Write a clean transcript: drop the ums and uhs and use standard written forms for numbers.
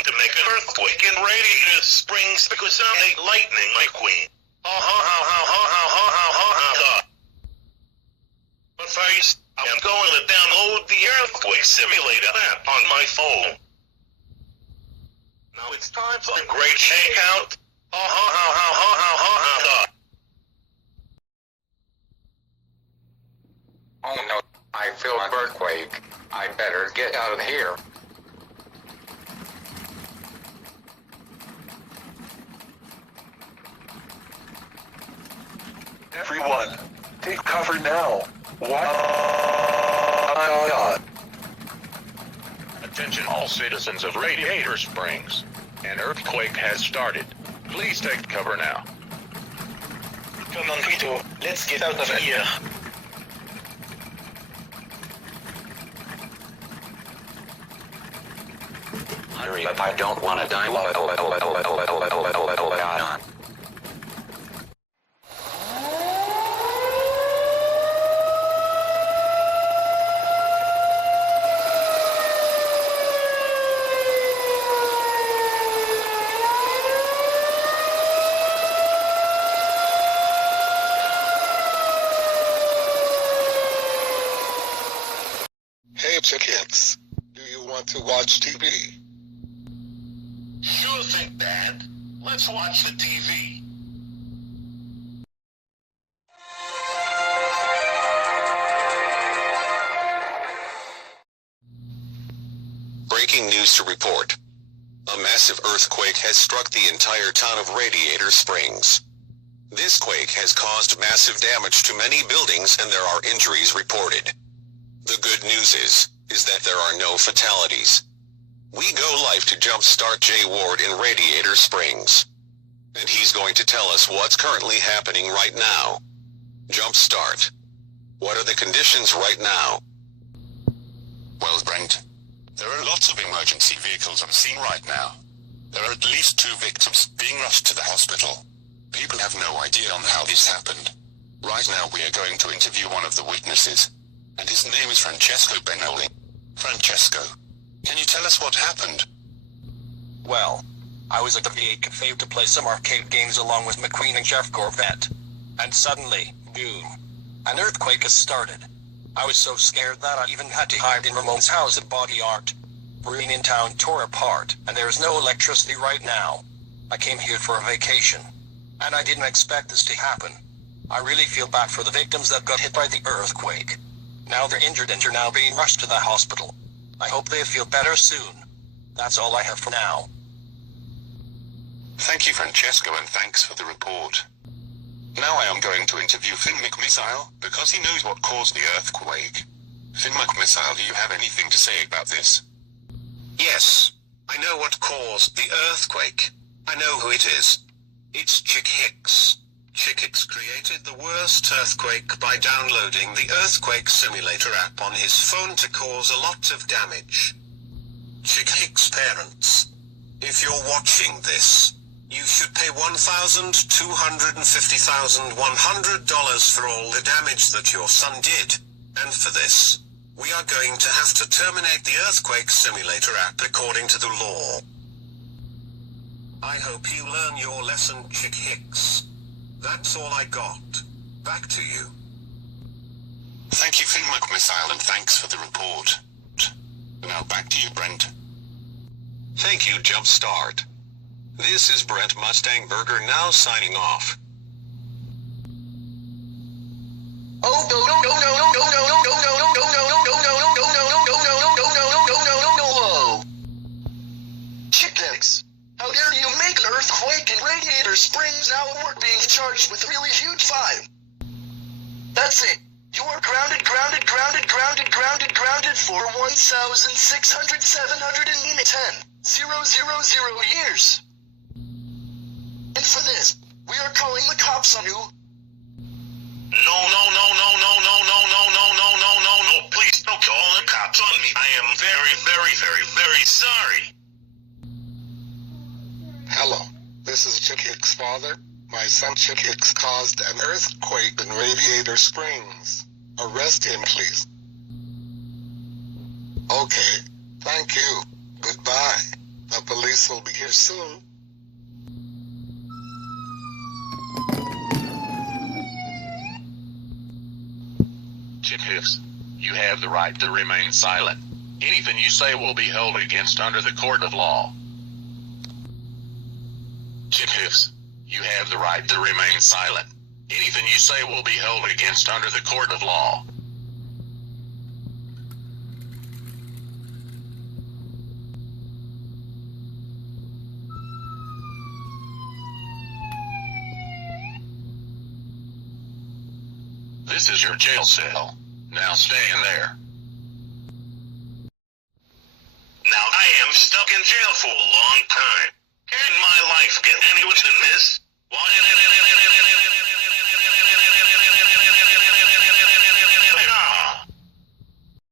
want to make an earthquake in Radiator Springs because I hate lightning, my queen. But first, I'm going to download the earthquake simulator app on my phone. Now it's time for a great shakeout. Oh no, I feel an earthquake. I better get out of here. Everyone, take cover now. Attention all citizens of Radiator Springs. An earthquake has started. Please take cover now. Come on, Vito. Let's get out of here. Hurry up, I don't want to die. Hey, Hicks, do you want to watch TV? Sure thing, Dad. Let's watch the TV. Breaking news to report. A massive earthquake has struck the entire town of Radiator Springs. This quake has caused massive damage to many buildings and there are injuries reported. The good news is that there are no fatalities. We go live to Jumpstart J. Ward in Radiator Springs. And he's going to tell us what's currently happening right now. Jumpstart. What are the conditions right now? Well, Brent, there are lots of emergency vehicles on scene right now. There are at least 2 victims being rushed to the hospital. People have no idea on how this happened. Right now we are going to interview one of the witnesses, and his name is Francesco Benoli. Francesco, can you tell us what happened? Well, I was at the V8 Cafe to play some arcade games along with McQueen and Jeff Corvette. And suddenly, boom, an earthquake has started. I was so scared that I even had to hide in Ramon's house at Body Art. Marine in town tore apart, and there is no electricity right now. I came here for a vacation, and I didn't expect this to happen. I really feel bad for the victims that got hit by the earthquake. Now they're injured and are now being rushed to the hospital. I hope they feel better soon. That's all I have for now. Thank you, Francesco, and thanks for the report. Now I am going to interview Finn McMissile, because he knows what caused the earthquake. Finn McMissile, do you have anything to say about this? Yes, I know what caused the earthquake. I know who it is. It's Chick Hicks. Chick Hicks created the worst earthquake by downloading the earthquake simulator app on his phone to cause a lot of damage. Chick Hicks' parents, if you're watching this, you should pay $1,250,100 for all the damage that your son did. And for this, we are going to have to terminate the earthquake simulator app according to the law. I hope you learn your lesson, Chick Hicks. That's all I got. Back to you. Thank you, Finn McMissile, and thanks for the report. Now back to you, Brent. Thank you, Jumpstart. This is Brent Mustang Burger now signing off. Oh no no no no no no no no no no no no. Chick Hicks, how dare you make an earthquake in Radiator Springs? Now we're being charged with a really huge fine. That's it. You are grounded for 1,607,010 years. And for this, we are calling the cops on you. No, please don't call the cops on me. I am very, very, very, very sorry. Hello, this is Chick Hicks' father. My son Chick Hicks caused an earthquake in Radiator Springs. Arrest him, please. Okay, thank you. Goodbye. The police police will be here soon. Chip Hicks, you have the right to remain silent. Anything you say will be held against under the court of law. Chip Hicks, you have the right to remain silent. Anything you say will be held against under the court of law. This is your jail cell. Now stay in there. Now I am stuck in jail for a long time. Can my life get any worse than this? Why?